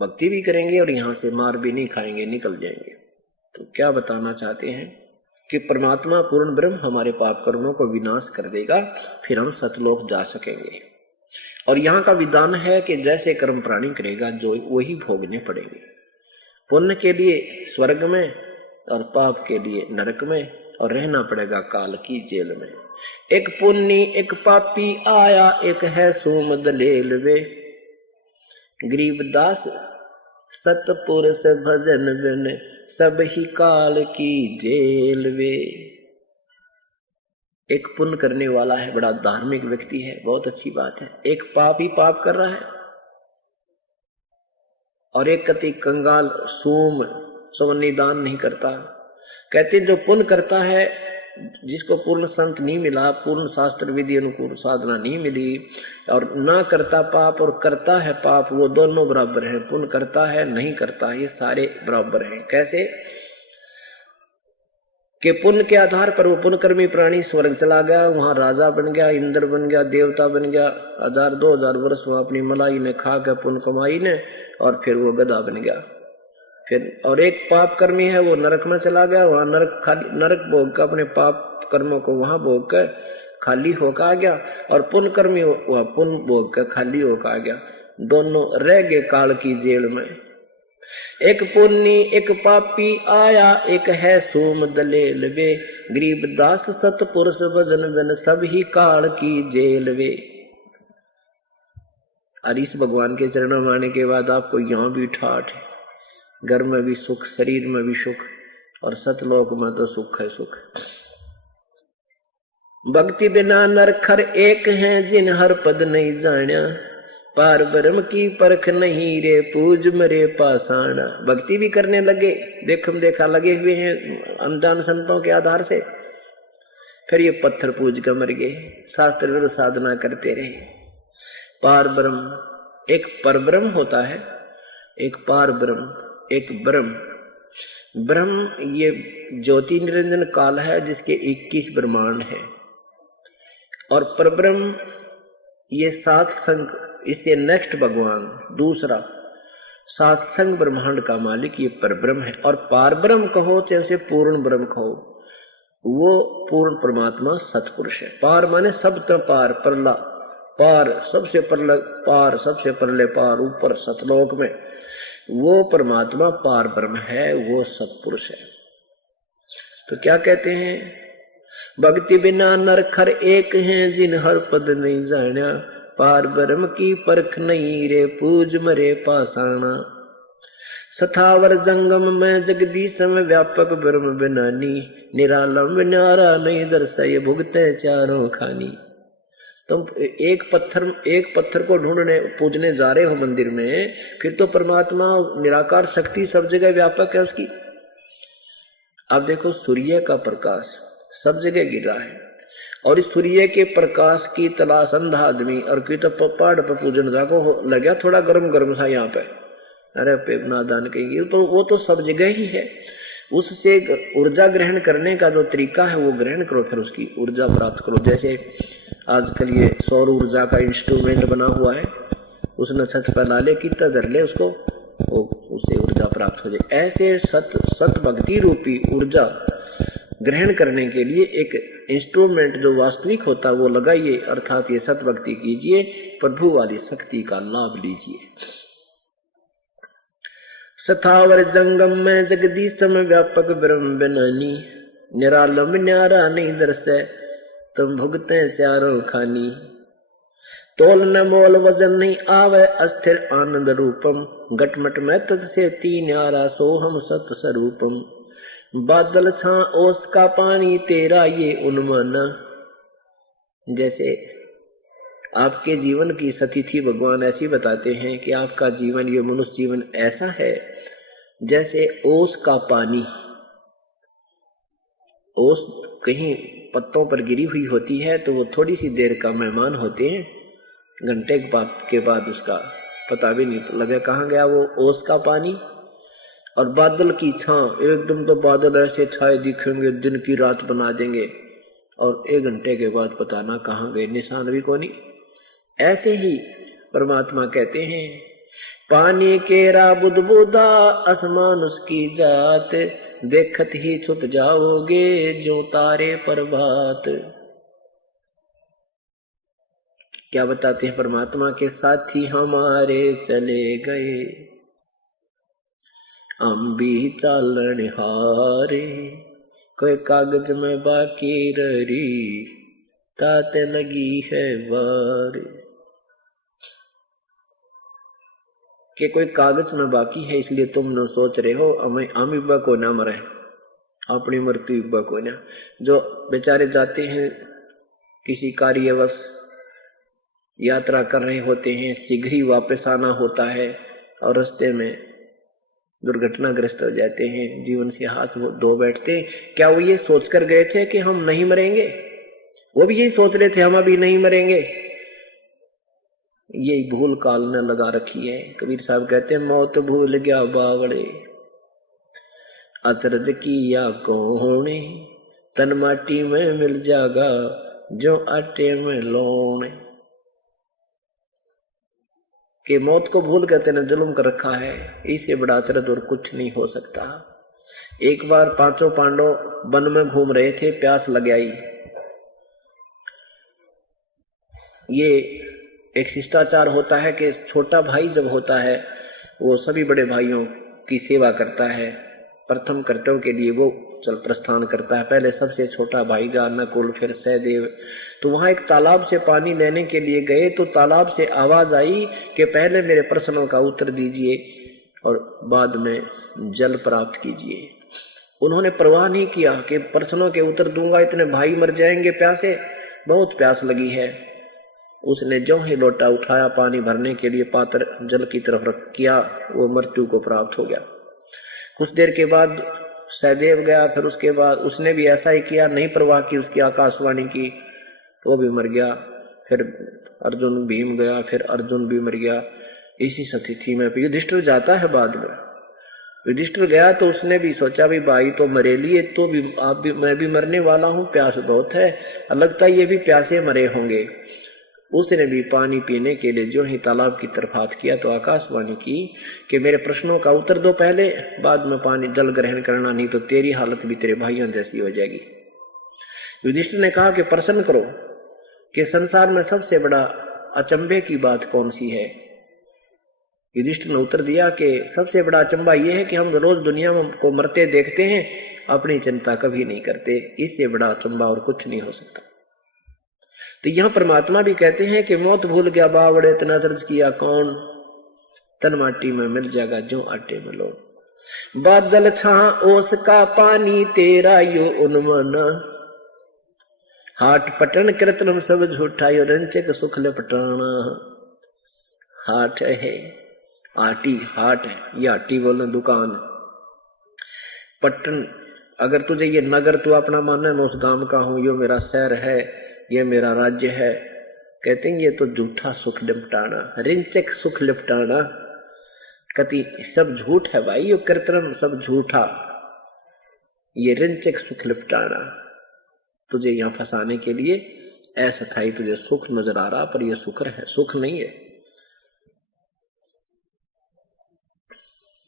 भक्ति भी करेंगे और यहाँ से मार भी नहीं खाएंगे, निकल जाएंगे। तो क्या बताना चाहते हैं कि परमात्मा पूर्ण ब्रह्म हमारे पाप कर्मों को विनाश कर देगा, फिर हम सतलोक जा सकेंगे। और यहाँ का विधान है कि जैसे कर्म प्राणी करेगा जो वही भोगने पड़ेंगे। पुण्य के लिए स्वर्ग में और पाप के लिए नरक में, और रहना पड़ेगा काल की जेल में। एक पुण्य एक पापी आया, एक है सोम दलेल वे, गरीबदास सतपुरुष भजन बिन, सब ही काल की जेल वे। एक पुण्य करने वाला है, बड़ा धार्मिक व्यक्ति है, बहुत अच्छी बात है। एक पाप ही पाप कर रहा है, और एक कति कंगाल सूम सवनी दान नहीं करता। कहते जो पुण्य करता है, जिसको पूर्ण संत नहीं मिला, पूर्ण शास्त्र विधि अनुकूल साधना नहीं मिली, और ना करता पाप और करता है पाप, वो दोनों बराबर हैं। पुण्य करता है नहीं करता, ये सारे बराबर हैं। कैसे कि पुण्य के आधार पर वो पुण्यकर्मी प्राणी स्वर्ग चला गया, वहां राजा बन गया, इंद्र बन गया, देवता बन गया, 1000-2000 वर्ष वहां अपनी मलाई ने खा के पुण्य कमाई ने, और फिर वो गधा बन गया। फिर और एक पाप कर्मी है, वो नरक में चला गया, वहां नरक भोग कर अपने पाप कर्मों को वहां भोग कर खाली होकर आ गया, और पुण्य कर्मी वह पुण्य भोग कर खाली होकर आ गया। दोनों रह गए काल की जेल में। एक पुण्य एक पापी आया, एक है सोम दलेल वे, गरीबदास सतपुरुष भजन बिन, सब ही काल की जेल वे। और इस भगवान के चरणों में आने के बाद आपको यहाँ भी ठाठ है, घर में भी सुख, शरीर में भी सुख, और सतलोक में तो सुख है सुख। भक्ति बिना नरखर एक हैं, जिन हर पद नहीं जान्या, पार ब्रह्म की परख नहीं रे, पूज मरे पाषाण। भक्ति भी करने लगे, देखम देखा लगे हुए हैं अनजान संतों के आधार से, फिर ये पत्थर पूज कर मर गए, शास्त्र विरुद्ध साधना करते रहे। पार ब्रह्म, एक परब्रह्म होता है, एक पार ब्रह्म, एक ब्रह्म। ब्रह्म ये ज्योति निरंजन काल है, जिसके 21 ब्रह्मांड है, और परब्रह्म ये 7 संग, इससे नेक्स्ट भगवान दूसरा 7 संग ब्रह्मांड का मालिक ये परब्रह्म है। और पार ब्रह्म कहो चाहे पूर्ण ब्रह्म कहो, वो पूर्ण परमात्मा सतपुरुष है। पार माने सब तरह पार, परला पार, सबसे परला पार, सबसे परले पार, ऊपर सतलोक में वो परमात्मा पार ब्रह्म है, वो सतपुरुष है। तो क्या कहते हैं, भक्ति बिना नरखर एक हैं, जिन हर पद नहीं जान्या, पार ब्रह्म की परख नहीं रे, पूज मरे पाषाणा। सथावर जंगम में जगदीश में, व्यापक ब्रह्म बिनानी, निरालम न्यारा नहीं दर्शय, भुगते चारों खानी। तुम एक पत्थर को ढूंढने पूजने जा रहे हो मंदिर में, फिर तो परमात्मा निराकार शक्ति सब जगह व्यापक है उसकी। अब देखो सूर्य का प्रकाश सब जगह गिर रहा है, और इस सूर्य के प्रकाश की तलाश अंधा आदमी, और कोई तो पहाड़ पर पूजन जाको लगा थोड़ा गर्म गर्म सा यहाँ पे, अरे पे नादान कहेंगे, तो वो तो सब जगह ही है। उससे ऊर्जा ग्रहण करने का जो तरीका है वो ग्रहण करो, फिर उसकी ऊर्जा प्राप्त करो। जैसे आजकल ये सौर ऊर्जा का इंस्ट्रूमेंट बना हुआ है, उसने छत पर लाले कितना धर ले उसको, वो उससे ऊर्जा प्राप्त हो जाए। ऐसे सत भक्ति रूपी ऊर्जा ग्रहण करने के लिए एक इंस्ट्रूमेंट जो वास्तविक होता है वो लगाइए, अर्थात ये सत भक्ति कीजिए, प्रभु वाली शक्ति का लाभ लीजिए। सथावर जंगम में जगदीश में, व्यापक ब्रह्म बिनानी, निरालम न्यारा नहीं दर्शय, तुम भुगते चारों खानी। तोल न मोल वजन नहीं आवे, अस्थिर आनंद रूपम, घटमट में तद से तीन आरा, सोहम सत स्वरूपम। बादल छा ओस का पानी, तेरा ये उन्माना। जैसे आपके जीवन की सतिथि भगवान ऐसी बताते हैं कि आपका जीवन, ये मनुष्य जीवन ऐसा है जैसे ओस का पानी। ओस कहीं पत्तों पर गिरी हुई होती है तो वो थोड़ी सी देर का मेहमान होते हैं, घंटे के बाद उसका पता भी नहीं लगे कहाँ गया वो ओस का पानी। और बादल की छां, एकदम तो बादल ऐसे छाए दिखेंगे, दिन की रात बना देंगे, और 1 घंटे के बाद पता ना कहाँ गए, निशान भी कोई नहीं। ऐसे ही परमात्मा कहते हैं पानी केरा बुदबुदा आसमान उसकी जात, देखत ही छुट जाओगे जो तारे प्रभात। क्या बताते हैं परमात्मा के साथी हमारे चले गए, हम भी चालन हारे, कोई कागज में बाकी रही ताते लगी है वार। कि कोई कागज में बाकी है इसलिए तुम न सोच रहे हो हम इब्बा को ना मरे, अपनी मृत्यु इब्बा को ना। जो बेचारे जाते हैं किसी कार्यवश यात्रा कर रहे होते हैं, शीघ्र ही वापस आना होता है और रास्ते में दुर्घटनाग्रस्त हो जाते हैं, जीवन से हाथ धो बैठते हैं। क्या वो ये सोचकर गए थे कि हम नहीं मरेंगे? वो भी यही सोच रहे थे हम अभी नहीं मरेंगे। यही भूल काल ने लगा रखी है। कबीर साहब कहते हैं मौत भूल गया बावड़े, अचरज किया कौने, तन माटी में मिल जागा जो आटे में लोने। कि मौत को भूल के तेने जुल्म कर रखा है, इससे बड़ा अचरज और कुछ नहीं हो सकता। एक बार पांचों पांडव वन में घूम रहे थे, प्यास लग आई। ये एक शिष्टाचार होता है कि छोटा भाई जब होता है वो सभी बड़े भाइयों की सेवा करता है, प्रथम कर्तव्य के लिए वो चल प्रस्थान करता है। पहले सबसे छोटा भाई जा नकुल, फिर सहदेव। तो वहां एक तालाब से पानी लेने के लिए गए तो तालाब से आवाज आई कि पहले मेरे प्रश्नों का उत्तर दीजिए और बाद में जल प्राप्त कीजिए। उन्होंने परवाह नहीं किया कि प्रश्नों के उत्तर दूंगा इतने भाई मर जाएंगे प्यासे, बहुत प्यास लगी है। उसने जो ही लोटा उठाया पानी भरने के लिए पात्र जल की तरफ रख किया, वो मृत्यु को प्राप्त हो गया। कुछ देर के बाद सहदेव गया, फिर उसके बाद उसने भी ऐसा ही किया, नहीं परवाह की उसकी आकाशवाणी की, वो भी मर गया। फिर अर्जुन भीम गया, फिर अर्जुन भी मर गया। इसी स्थिति में युधिष्ठिर जाता है। बाद में युधिष्ठिर गया तो उसने भी सोचा भी भाई तो मरे लिए, तो भी आप भी मैं भी मरने वाला हूं, प्यास बहुत है, लगता है ये भी प्यासे मरे होंगे। उसने भी पानी पीने के लिए जो ही तालाब की तरफ हाथ किया तो आकाशवाणी की कि मेरे प्रश्नों का उत्तर दो पहले, बाद में पानी जल ग्रहण करना, नहीं तो तेरी हालत भी तेरे भाइयों जैसी हो जाएगी। युधिष्ठिर ने कहा कि प्रश्न करो कि संसार में सबसे बड़ा अचंभे की बात कौन सी है। युधिष्ठिर ने उत्तर दिया कि सबसे बड़ा अचंभा यह है कि हम रोज दुनिया को मरते देखते हैं, अपनी चिंता कभी नहीं करते, इससे बड़ा अचंभा और कुछ नहीं हो सकता। तो यहां परमात्मा भी कहते हैं कि मौत भूल गया बावड़े, इतना अचरज किया कौन, तन माटी में मिल जाएगा जो आटे में लो। बादल छा ओस का पानी तेरा यो उन्मन, हाट पटन कृत्रिम सब झूठा यो रंचक सुख लपटाना। हाट है आटी, हाट है ये आटी बोलना दुकान। पटन अगर तुझे ये नगर तू अपना मानना, मैं उस गांव का हूं, यो मेरा शहर है, ये मेरा राज्य है, कहते हैं ये तो झूठा सुख लिपटाना, रिंचक सुख लिपटाना। कति सब झूठ है भाई, ये कृत्रिम सब झूठा, ये रिंचक सुख लिपटाना। तुझे यहां फंसाने के लिए ऐसा था, तुझे सुख नजर आ रहा पर ये सुख है, सुख नहीं है।